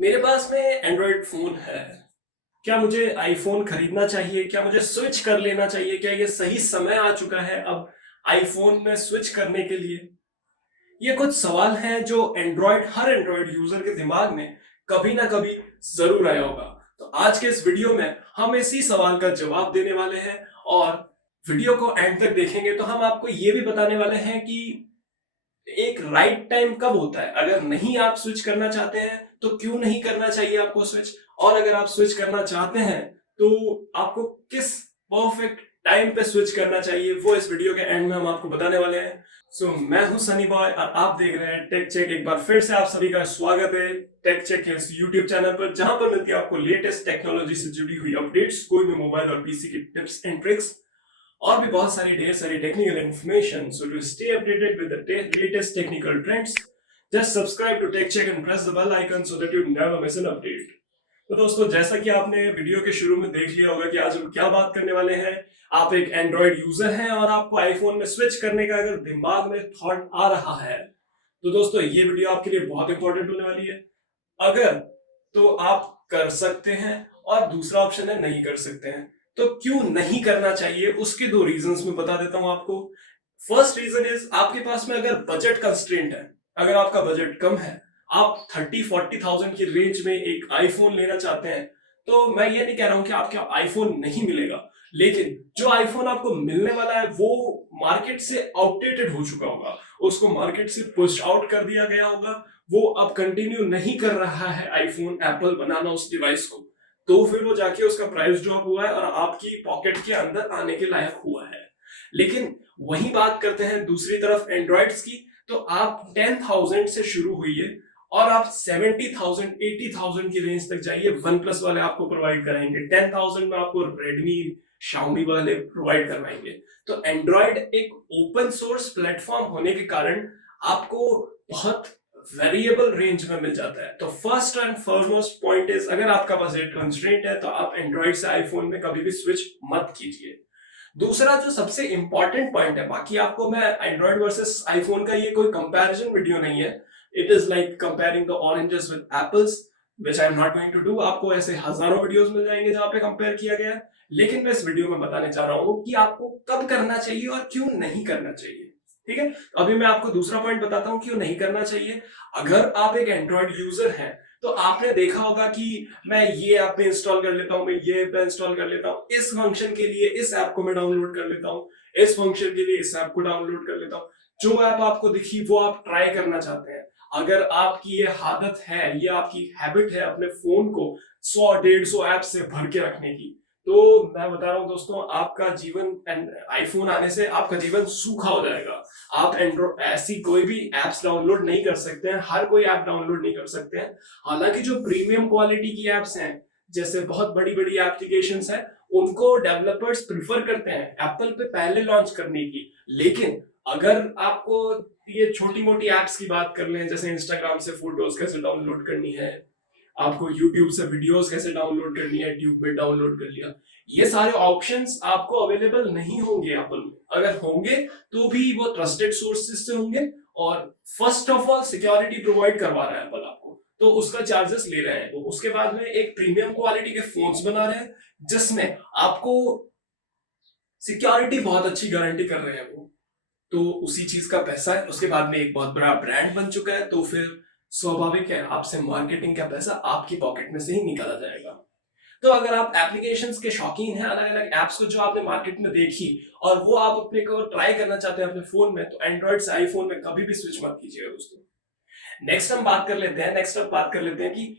मेरे पास में Android phone है। क्या मुझे आईफोन खरीदना चाहिए? क्या मुझे स्विच कर लेना चाहिए? क्या ये सही समय आ चुका है अब आईफोन में स्विच करने के लिए? ये कुछ सवाल हैं जो हर एंड्रॉयड यूजर के दिमाग में कभी ना कभी जरूर आया होगा। तो आज के इस वीडियो में हम इसी सवाल का जवाब देने वाले हैं। और वीडियो को एंड तक देखेंगे तो हम आपको ये भी बताने वाले हैं कि एक राइट टाइम कब होता है। अगर नहीं आप स्विच करना चाहते हैं तो क्यों नहीं करना चाहिए आपको स्विच, और अगर आप स्विच करना चाहते हैं तो आपको किस परफेक्ट टाइम पे स्विच करना चाहिए, वो इस वीडियो के एंड में हम आपको बताने वाले हैं। मैं हूं सनी बॉय और आप देख रहे हैं टेक चेक। एक बार फिर से आप सभी का स्वागत है टेक चेक के इस यूट्यूब चैनल पर, जहां पर मिलती है आपको लेटेस्ट टेक्नोलॉजी से जुड़ी हुई अपडेट्स, कोई भी मोबाइल और पीसी की टिप्स एंड ट्रिक्स, और भी बहुत सारी ढेर सारी technical information. So to stay updated with the latest technical trends, just subscribe to Tech Check and press the bell icon so that you never miss an update. तो दोस्तों, जैसा कि आपने वीडियो के शुरू में देख लिया होगा कि आज हम क्या बात करने वाले हैं। आप एक एंड्रॉयड यूजर हैं और आपको आईफोन में स्विच करने का अगर दिमाग में थॉट आ रहा है तो दोस्तों ये वीडियो आपके लिए बहुत इंपॉर्टेंट होने वाली है। अगर तो आप कर सकते हैं, और दूसरा ऑप्शन है नहीं कर सकते हैं। तो क्यों नहीं करना चाहिए उसके दो रीजंस मैं बता देता हूं आपको। फर्स्ट रीजन इज, आपके पास में अगर बजट कंस्ट्रेंट है, अगर आपका बजट कम है, आप 30-40,000 की रेंज में एक आईफोन लेना चाहते हैं, तो मैं ये नहीं कह रहा हूं कि आपको आईफोन नहीं मिलेगा, लेकिन जो आईफोन आपको मिलने वाला है वो मार्केट से आउटडेटेड हो चुका होगा, उसको मार्केट से पुश आउट कर दिया गया होगा, वो अब कंटिन्यू नहीं कर रहा है आईफोन एप्पल बनाना उस डिवाइस को, तो फिर वो जाके उसका प्राइस ड्रॉप हुआ है और आपकी पॉकेट के अंदर आने के लायक हुआ है। लेकिन वही बात करते हैं दूसरी तरफ एंड्रॉइड्स की, तो आप 10,000 से शुरू हुई है और आप 70,000 80,000 की रेंज तक जाइए। वन प्लस वाले आपको प्रोवाइड कराएंगे, 10,000 में आपको रेडमी शाओमी वाले प्रोवाइड करवाएंगे। तो एंड्रॉइड एक ओपन सोर्स प्लेटफॉर्म होने के कारण आपको बहुत वेरिएबल रेंज में मिल जाता है। तो first and foremost point is, अगर आपका बजट कंस्ट्रेंट है तो आप एंड्रॉइड से आईफोन में कभी भी स्विच मत कीजिए। दूसरा जो सबसे इंपॉर्टेंट पॉइंट है, बाकी आपको मैं एंड्रॉइड वर्सेस आईफोन का ये कोई कंपैरिजन वीडियो नहीं है, it is like comparing the oranges with apples, which I am not going to do. आपको ऐसे हजारों वीडियोस मिल जाएंगे जहां पे कंपेयर किया गया है, लेकिन मैं इस वीडियो में बताने चाह रहा हूं कि आपको कब करना चाहिए और क्यों नहीं करना चाहिए। ठीक है, तो अभी मैं आपको दूसरा पॉइंट बताता हूं क्यों नहीं करना चाहिए। अगर आप एक एंड्रॉइड यूजर हैं तो आपने देखा होगा कि मैं ये ऐप पे इंस्टॉल कर लेता हूं, मैं ये ऐप पे इंस्टॉल कर लेता हूं, इस फंक्शन के लिए इस ऐप को मैं डाउनलोड कर लेता हूं, इस फंक्शन के लिए इस ऐप को डाउनलोड कर लेता हूं। जो ऐप आपको दिखी वो आप ट्राई करना चाहते हैं। अगर आपकी ये आदत है, ये आपकी हैबिट है अपने फोन को 100-150 ऐप से भर के रखने की, तो मैं बता रहा हूं दोस्तों, आपका जीवन आईफोन आने से आपका जीवन सूखा हो जाएगा। आप एंड्रॉइड ऐसी कोई भी एप्स डाउनलोड नहीं कर सकते हैं, हर कोई ऐप डाउनलोड नहीं कर सकते हैं। हालांकि जो प्रीमियम क्वालिटी की एप्स हैं, जैसे बहुत बड़ी बड़ी एप्लीकेशंस हैं, उनको डेवलपर्स प्रिफर करते हैं एप्पल पे पहले लॉन्च करने की। लेकिन अगर आपको ये छोटी मोटी एप्स की बात कर लें, जैसे इंस्टाग्राम से फोटोज कैसे डाउनलोड करनी है, आपको यूट्यूब से वीडियोस कैसे डाउनलोड करनी है, ट्यूब में डाउनलोड कर लिया, ये सारे ऑप्शंस आपको अवेलेबल नहीं होंगे एप्पल में। अगर होंगे तो भी वो ट्रस्टेड सोर्सेज से होंगे, और first of all security provide करवा रहा है एप्पल आपको, तो उसका चार्जेस ले रहे हैं वो। उसके बाद में एक प्रीमियम क्वालिटी के फोन्स बना रहे हैं जिसमें आपको सिक्योरिटी बहुत अच्छी गारंटी कर रहे हैं वो, तो उसी चीज का पैसा है। उसके बाद में एक बहुत बड़ा ब्रांड बन चुका है, तो फिर स्वाभाविक है आपसे मार्केटिंग का पैसा आपकी पॉकेट में से ही निकाला जाएगा। तो अगर आप एप्लीकेशंस के शौकीन हैं, अलग अलग एप्स को जो आपने मार्केट में देखी और वो आप अपने को ट्राई करना चाहते हैं अपने फोन में, तो एंड्रॉइड से आईफोन में कभी भी स्विच मत कीजिएगा दोस्तों। नेक्स्ट हम बात कर लेते हैं कि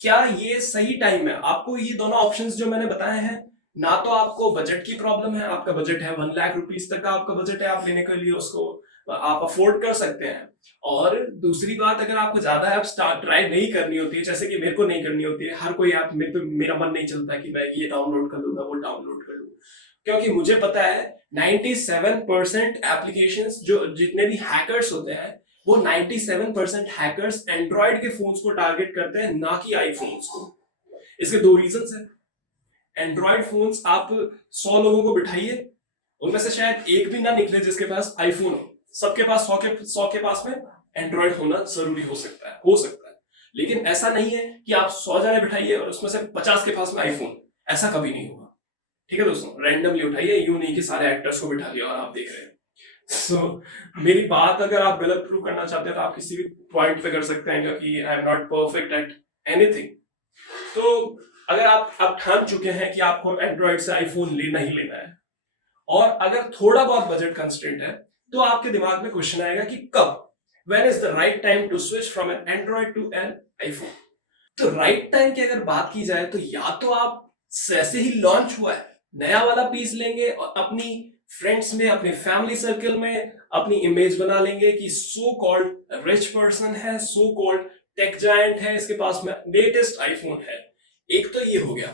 क्या ये सही टाइम है। आपको ये दोनों ऑप्शंस जो मैंने बताए हैं, ना तो आपको बजट की प्रॉब्लम है, आपका बजट है 1 लाख रुपीज तक का आपका बजट है, आप लेने के लिए उसको आप अफोर्ड कर सकते हैं। और दूसरी बात, अगर आपको ज्यादा ऐप ट्राई नहीं करनी होती है, जैसे कि मेरे को नहीं करनी होती है, हर कोई ऐप में तो मेरा मन नहीं चलता कि मैं ये डाउनलोड कर लूंगा वो डाउनलोड कर लूँ, क्योंकि मुझे पता है 97% एप्लीकेशंस जो जितने भी हैकर्स होते हैं, वो 97% हैकर्स एंड्रॉइड के फोन्स को टारगेट करते हैं, ना कि आईफोन्स को। इसके दो रीजंस हैं। एंड्रॉइड फोन्स आप 100 लोगों को बिठाइए, उनमें से शायद एक भी ना निकले जिसके पास आईफोन हो। सबके पास 100 के पास में एंड्रॉइड होना जरूरी हो सकता है। लेकिन ऐसा नहीं है कि आप 100 जने बिठाइए और उसमें से 50 के पास में आईफोन, ऐसा कभी नहीं होगा। ठीक है दोस्तों, रैंडमली उठाइए, यूं नहीं कि सारे एक्टर्स को बिठा लिया और आप देख रहे हैं। मेरी बात अगर आप गलत प्रूव करना चाहते हैं तो आप किसी भी पॉइंट पे कर सकते हैं, क्योंकि आई am not perfect eight anything. तो अगर आप ठान चुके हैं कि आपको एंड्रॉइड से आईफोन लेना ही लेना है, और अगर थोड़ा बहुत बजट कंस्ट्रेंट है, तो आपके दिमाग में क्वेश्चन आएगा कि कब, when is the right time to switch from an Android to an iPhone. तो राइट टाइम की अगर बात की जाए तो या तो आप जैसे ही लॉन्च हुआ है नया वाला पीस लेंगे और अपनी फ्रेंड्स में, अपने फैमिली सर्कल में अपनी इमेज बना लेंगे कि सो कॉल्ड रिच पर्सन है, सो कॉल्ड टेक जायंट है, इसके पास में लेटेस्ट आईफोन है। एक तो ये हो गया।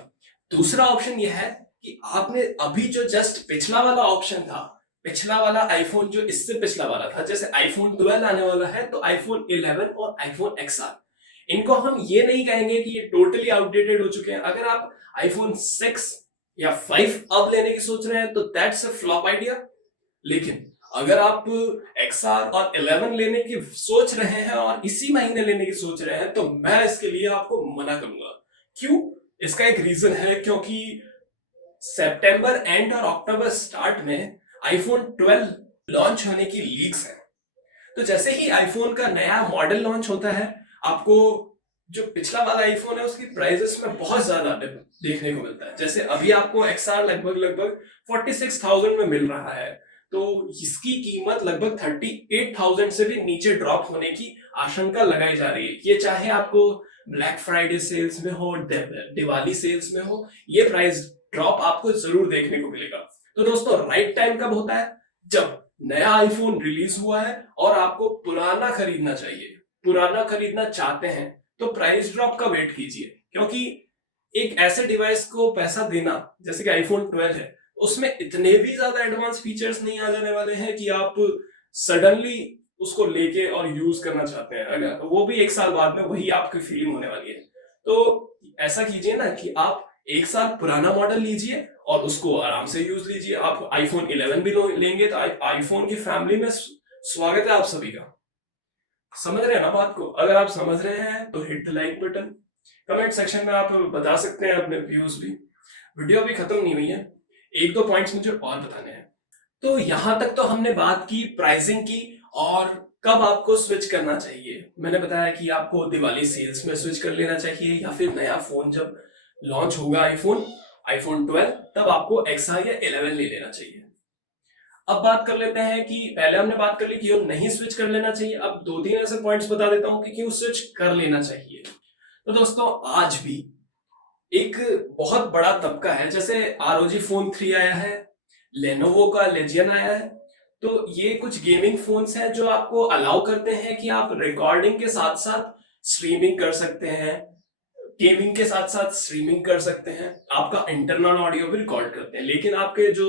दूसरा ऑप्शन ये है कि आपने अभी जो जस्ट पिछला वाला ऑप्शन था, पिछला वाला आईफोन जो इससे पिछला वाला था, जैसे आईफोन 12 आने वाला है तो आईफोन 11 और आईफोन XR, इनको हम ये नहीं कहेंगे कि ये टोटली आउटडेटेड हो चुके हैं। अगर आप आईफोन 6 या 5 अब लेने की सोच रहे हैं तो दैट्स अ फ्लॉप आइडिया। लेकिन अगर आप XR और 11 लेने की सोच रहे हैं और इसी महीने लेने की सोच रहे हैं तो मैं इसके लिए आपको मना करूंगा। क्यों? इसका एक रीजन है, क्योंकि सितंबर एंड और अक्टूबर स्टार्ट में आईफोन 12 लॉन्च होने की लीक्स हैं। तो जैसे ही आईफोन का नया मॉडल लॉन्च होता है, आपको जो पिछला वाला आईफोन है उसकी प्राइसेस में बहुत ज्यादा देखने को मिलता है। जैसे अभी आपको XR लगभग 46,000 में मिल रहा है, तो इसकी कीमत लगभग 38,000 से भी नीचे ड्रॉप होने की आशंका लगाई जा रही है। ये चाहे आपको ब्लैक फ्राइडे सेल्स में हो, दिवाली सेल्स में हो, ये प्राइस ड्रॉप आपको जरूर देखने को मिलेगा। तो दोस्तों, राइट टाइम कब होता है? जब नया आईफोन रिलीज हुआ है और आपको पुराना खरीदना चाहिए, पुराना खरीदना चाहते हैं तो प्राइस ड्रॉप का वेट कीजिए। क्योंकि एक ऐसे डिवाइस को पैसा देना जैसे कि आईफोन 12 है, उसमें इतने भी ज्यादा एडवांस फीचर्स नहीं आ जाने वाले हैं कि आप सडनली उसको लेके और यूज करना चाहते हैं। अगर वो भी 1 साल बाद में वही आपकी फीलिंग होने वाली है। तो ऐसा कीजिए ना कि आप 1 साल पुराना मॉडल लीजिए और उसको आराम से यूज लीजिए। आप आईफोन 11 भी लेंगे तो आईफोन की फैमिली में स्वागत है आप सभी का। समझ रहे हैं ना बात को? अगर आप समझ रहे हैं तो hit the like button. Comment section में आप बता सकते हैं अपने व्यूज भी। वीडियो भी खत्म नहीं हुई है, 1-2 पॉइंट्स मुझे और बताने हैं। तो यहां तक तो हमने बात की प्राइसिंग की और कब आपको स्विच करना चाहिए। मैंने बताया कि आपको दिवाली सेल्स में स्विच कर लेना चाहिए, या फिर नया फोन जब लॉन्च होगा आईफोन 12, तब आपको XR या 11 ले लेना चाहिए। अब बात कर लेते हैं कि पहले हमने बात कर ली कि क्यों नहीं स्विच कर लेना चाहिए। अब 2-3 ऐसे पॉइंट्स बता देता हूं कि क्यों स्विच कर लेना चाहिए। तो दोस्तों, आज भी एक बहुत बड़ा तबका है, जैसे ROG Phone 3 आया है, लेनोवो का लेजियन आया है, तो ये कुछ गेमिंग फोन्स हैं जो आपको अलाउ करते हैं कि आप रिकॉर्डिंग के साथ साथ स्ट्रीमिंग कर सकते हैं, गेमिंग के साथ साथ स्ट्रीमिंग कर सकते हैं, आपका इंटरनल ऑडियो भी रिकॉर्ड करते हैं। लेकिन आपके जो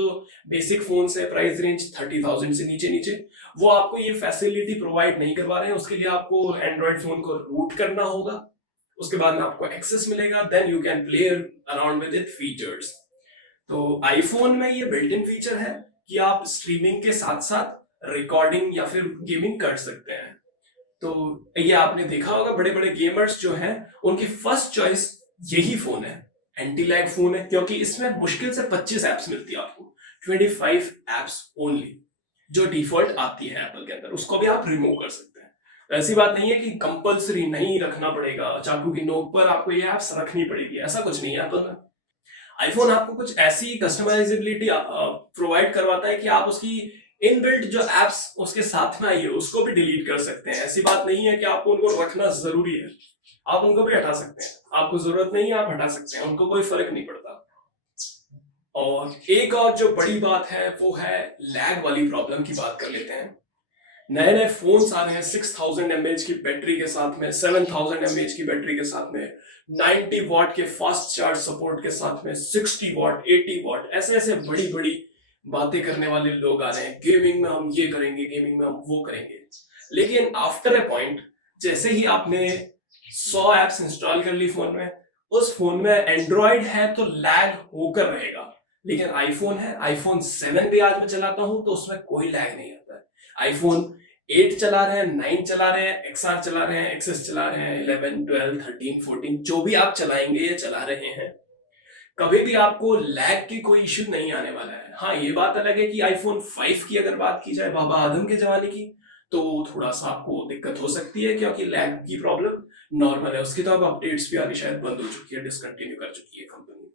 बेसिक फोन्स है प्राइस रेंज 30,000 से नीचे वो आपको ये फैसिलिटी प्रोवाइड नहीं करवा रहे हैं। उसके लिए आपको एंड्रॉइड फोन को रूट करना होगा, उसके बाद में आपको एक्सेस मिलेगा, then you can play around with it features. तो आईफोन में ये बिल्ट इन फीचर है कि आप स्ट्रीमिंग के साथ साथ रिकॉर्डिंग या फिर गेमिंग कर सकते हैं। तो ये आपने देखा होगा, बड़े बड़े गेमर्स जो हैं उनकी फर्स्ट चॉइस यही फोन है, एंटी लैग फोन है, क्योंकि इसमें मुश्किल से 25 एप्स मिलती है आपको, 25 एप्स ओनली, जो डिफॉल्ट आती है एप्पल के अंदर, उसको भी आप रिमूव कर सकते हैं। ऐसी बात नहीं है कि कंपलसरी नहीं रखना पड़ेगा, चाकू की नोक पर आपको ये एप्स रखनी पड़ेगी, ऐसा कुछ नहीं है एप्पल में। आईफोन आपको कुछ ऐसी कस्टमाइजेबिलिटी प्रोवाइड करवाता है कि आप उसकी इनबिल्ट जो एप्स उसके साथ में आई है उसको भी डिलीट कर सकते हैं। ऐसी बात नहीं है कि आपको उनको रखना जरूरी है, आप उनको भी हटा सकते हैं, आपको जरूरत नहीं है आप हटा सकते हैं, उनको कोई फर्क नहीं पड़ता। और एक और जो बड़ी बात है वो है लैग वाली प्रॉब्लम की बात कर लेते हैं। नए नए फोन्स आ रहे हैं 6000 mAh की बैटरी के साथ में, 7000 mAh की बैटरी के साथ में, 90 वॉट के फास्ट चार्ज सपोर्ट के साथ में, 60 वॉट, 80 वॉट, ऐसे ऐसे बड़ी बड़ी बातें करने वाले लोग आ रहे हैं। गेमिंग में हम ये करेंगे, गेमिंग में हम वो करेंगे। लेकिन आफ्टर ए पॉइंट, जैसे ही आपने 100 एप्स इंस्टॉल कर ली फोन में, उस फोन में एंड्रॉइड है तो लैग होकर रहेगा। लेकिन आईफोन है, आईफोन 7 भी आज मैं चलाता हूं तो उसमें कोई लैग नहीं आता है। आईफोन 8 चला रहे हैं, 9 चला रहे हैं, XR चला रहे हैं, XS चला रहे हैं, 11, 12, 13, 14 जो भी आप चलाएंगे या चला रहे हैं, कभी भी आपको लैग की कोई इश्यू नहीं आने वाला है। हाँ, ये बात अलग है कि आईफोन 5 की अगर बात की जाए बाबा आदम के जमाने की, तो थोड़ा सा आपको दिक्कत हो सकती है क्योंकि लैग की प्रॉब्लम नॉर्मल है। उसकी तो अब अपडेट्स भी आनी शायद बंद हो चुकी है, डिसकंटिन्यू कर चुकी है कंपनी।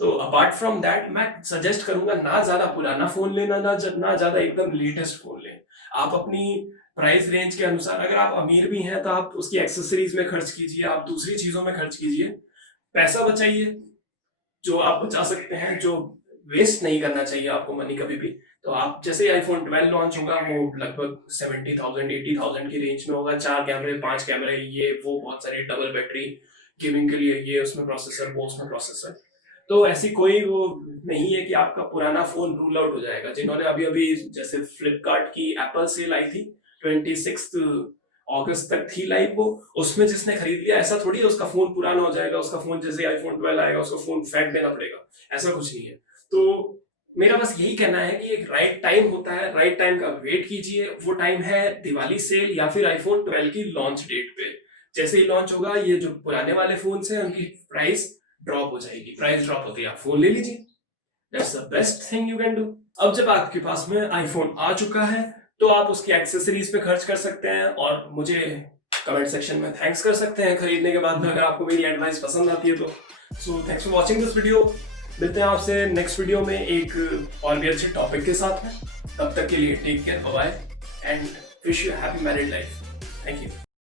तो अपार्ट फ्रॉम दैट मैं सजेस्ट करूंगा ना ज्यादा पुराना फोन लेना, ना ज्यादा एकदम लेटेस्ट फोन लें। आप अपनी प्राइस रेंज के अनुसार, अगर आप अमीर भी हैं तो आप उसकी एक्सेसरीज में खर्च कीजिए, आप दूसरी चीजों में खर्च कीजिए, पैसा बचाइए जो आप बचा सकते हैं, जो वेस्ट नहीं करना चाहिए आपको मनी कभी भी। तो आप जैसे आईफोन 12 लॉन्च होगा वो लगभग 70,000 80,000 की रेंज में होगा। 4 कैमरे, 5 कैमरे, ये वो बहुत सारी डबल बैटरी, गेमिंग के लिए ये उसमें प्रोसेसर, वो उसमें प्रोसेसर। तो ऐसी कोई वो नहीं है कि आपका पुराना फोन रूल आउट हो जाएगा। जिन्होंने अभी अभी जैसे फ्लिपकार्ट की एप्पल सेल आई थी 26 अगस्त तक थी लाइव, वो उसमें जिसने खरीद लिया ऐसा थोड़ी है उसका फोन पुराना हो जाएगा, उसका फोन जैसे आईफोन 12 आएगा उसको फोन फेंक देना पड़ेगा, ऐसा कुछ नहीं है। तो मेरा बस यही कहना है कि एक राइट टाइम होता है, राइट टाइम का वेट कीजिए। वो टाइम है दिवाली सेल या फिर आईफोन 12 की लॉन्च डेट पे। जैसे ही लॉन्च होगा ये जो पुराने वाले फोन हैं उनकी प्राइस ड्रॉप हो जाएगी। प्राइस ड्रॉप होती है, आप फोन ले लीजिए, that's the best thing you can do. अब जब आपके पास में आईफोन आ चुका है तो आप उसकी एक्सेसरीज पे खर्च कर सकते हैं और मुझे कमेंट सेक्शन में थैंक्स कर सकते हैं खरीदने के बाद में, अगर आपको मेरी एडवाइस पसंद आती है तो। So thanks for watching this video. मिलते हैं आपसे नेक्स्ट वीडियो में एक और भी अच्छे टॉपिक के साथ में। तब तक के लिए take care, bye bye and wish you happy married life. Thank you.